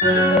구름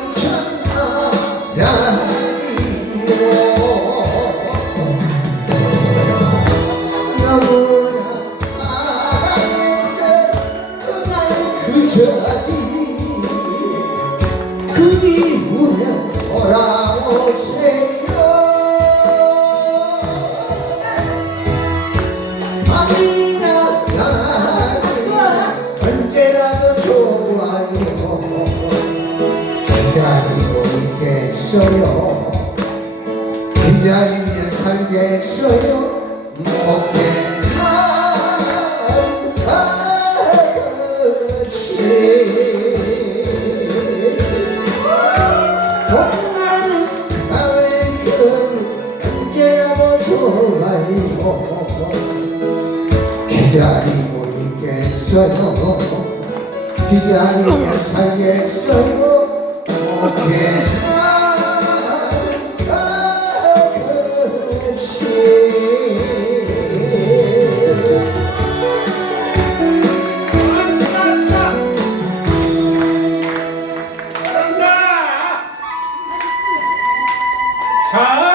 너무나 사랑했던 그날 그 자리. 그리우면 돌아오세요. 밤이나 낮이 언제라도 좋아요. 기다리고 있겠어요. 기다리면 살겠어요 기다리고 있겠어요? 기다리면 살겠어요? 못해나 가!